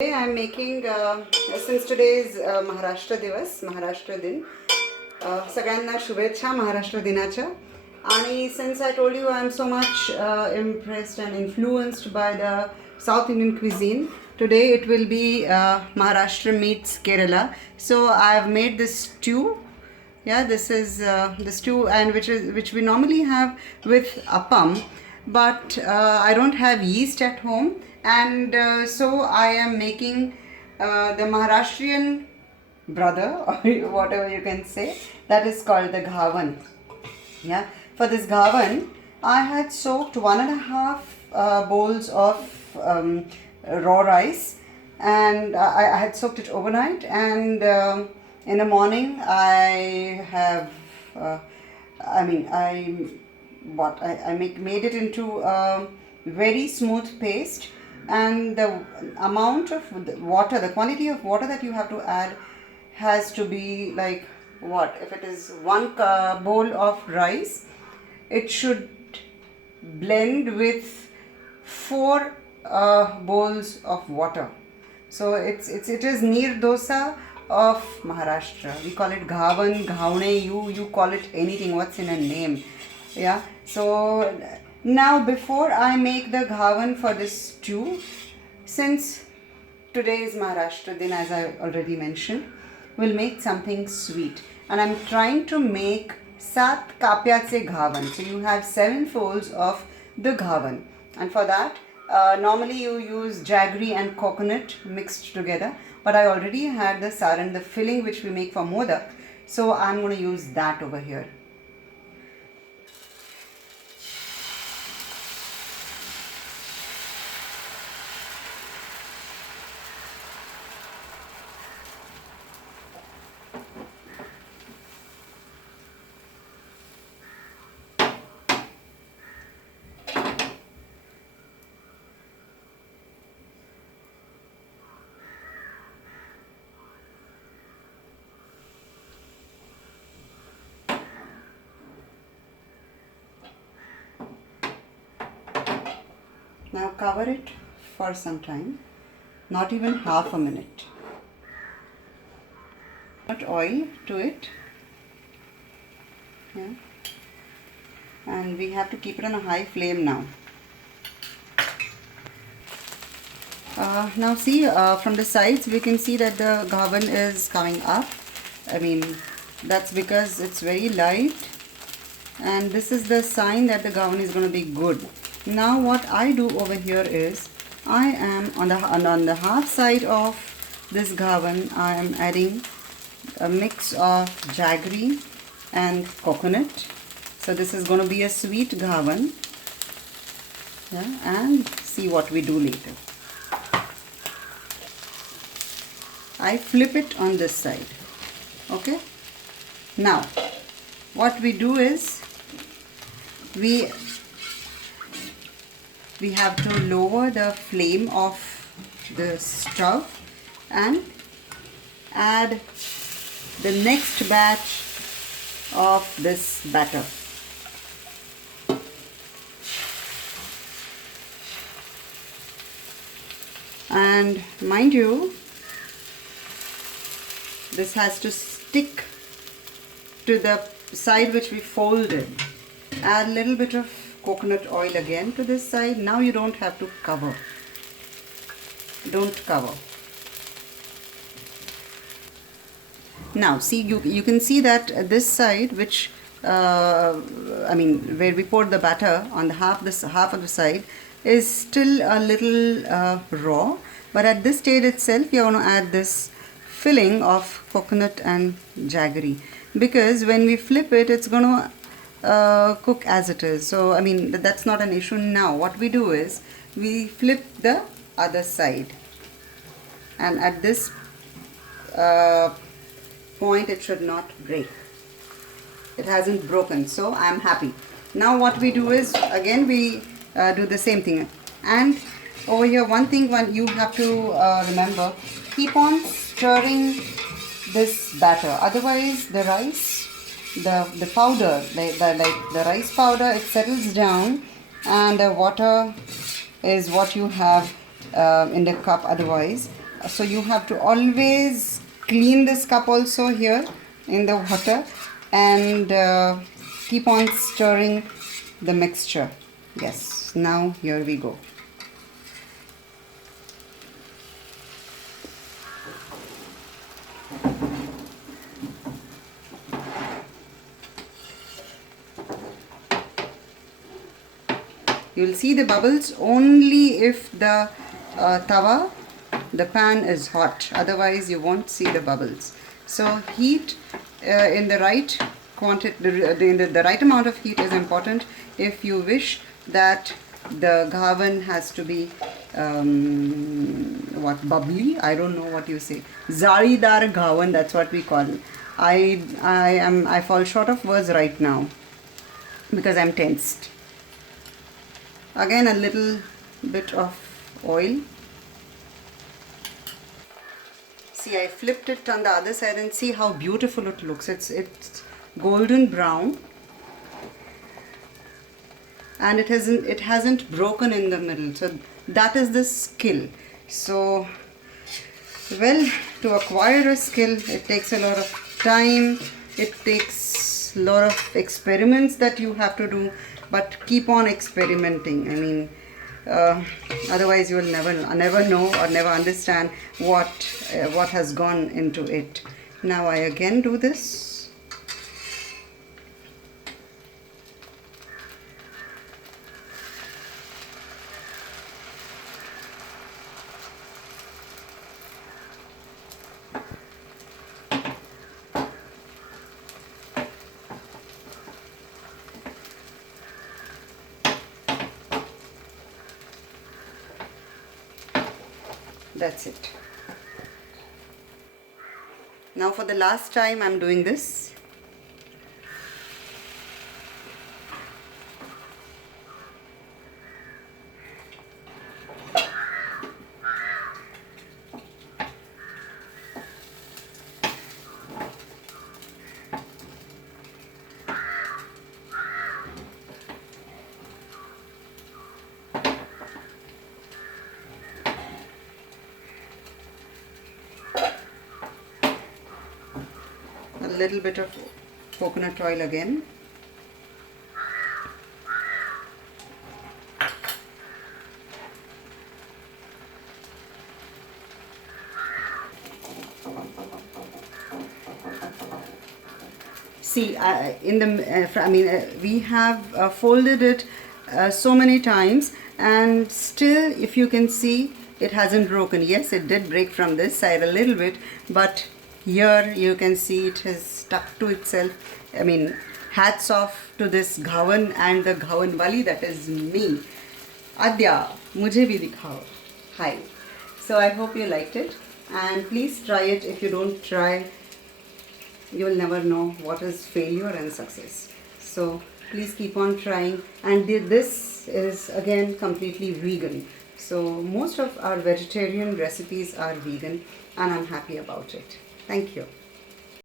Today I'm making, since today is Maharashtra Divas, Maharashtra Din, सगळ्यांना शुभेच्छा महाराष्ट्र दिनाच्या. आणि since I told you I'm so much impressed and influenced by the South Indian cuisine, today it will be Maharashtra meets Kerala. So I've made this stew. Yeah, this is the stew, and which we normally have with appam, but I don't have yeast at home, and so I am making the Maharashtrian brother, or whatever you can say, that is called the ghavan. Yeah, for this ghavan I had soaked 1.5 bowls of raw rice, and I had soaked it overnight, and in the morning I have made it into a very smooth paste, and the amount of water, the quantity of water that you have to add has to be like, what if it is one bowl of rice, it should blend with 4 bowls of water. So it is neer dosa of Maharashtra. We call it ghavan, ghavne, you call it anything, what's in a name. Yeah, so now before I make the ghavan for this stew, since today is Maharashtra Din, as I already mentioned, we'll make something sweet, and I'm trying to make 7 kapyache ghavan. So you have 7 folds of the ghavan, and for that normally you use jaggery and coconut mixed together, but I already had the saran, the filling which we make for modak, so I'm going to use that over here. Now cover it for some time, not even half a minute. Put oil to it, yeah. And we have to keep it on a high flame now. Now see, from the sides we can see that the ghavan is coming up. I mean, that's because it's very light, and this is the sign that the ghavan is going to be good. Now what I do over here is, I am on the half side of this ghavan, I am adding a mix of jaggery and coconut. So this is going to be a sweet ghavan, yeah, and see what we do later. I flip it on this side. Okay, now what we do is, we have to lower the flame of the stove and add the next batch of this batter. And mind you, this has to stick to the side which we folded. Add a little bit of coconut oil again to this side. Now you don't have to cover. Don't cover. Now see, you can see that this side, which where we poured the batter on this half of the side, is still a little raw, but at this stage itself you want to add this filling of coconut and jaggery, because when we flip it, it's going to cook as it is. So I mean, that's not an issue. Now what we do is, we flip the other side, and at this point it should not break. It hasn't broken, so I'm happy. Now what we do is, again we do the same thing, and over here one thing you have to remember, keep on stirring this batter, otherwise the rice, the powder, like the rice powder, it settles down, and the water is what you have in the cup otherwise, So you have to always clean this cup also here in the water, and keep on stirring the mixture. Yes, now here we go. You will see the bubbles only if the tawa, the pan is hot. Otherwise, you won't see the bubbles. So heat in the right quantity, the right amount of heat is important if you wish that the ghavan has to be bubbly. I don't know what you say. Zaridar ghavan. That's what we call it. I fall short of words right now because I'm tensed. Again, a little bit of oil. See, I flipped it on the other side and see how beautiful it looks. It's golden brown, and it hasn't broken in the middle. So that is the skill. So, well, to acquire a skill, it takes a lot of time. It takes a lot of experiments that you have to do. But keep on experimenting. I mean, otherwise you will never know or never understand what has gone into it. Now I again do this. That's it. Now for the last time I'm doing this. A little bit of coconut oil again. See, we have folded it so many times, and still, if you can see, it hasn't broken. Yes, it did break from this side a little bit, but here you can see it has stuck to itself. I mean, hats off to this ghavan and the ghavan wali, that is me. Adya, mujhe bhi dikhao. Hi. So I hope you liked it, and please try it. If you don't try, you will never know what is failure and success. So please keep on trying. And this is again completely vegan. So most of our vegetarian recipes are vegan, and I'm happy about it. Thank you.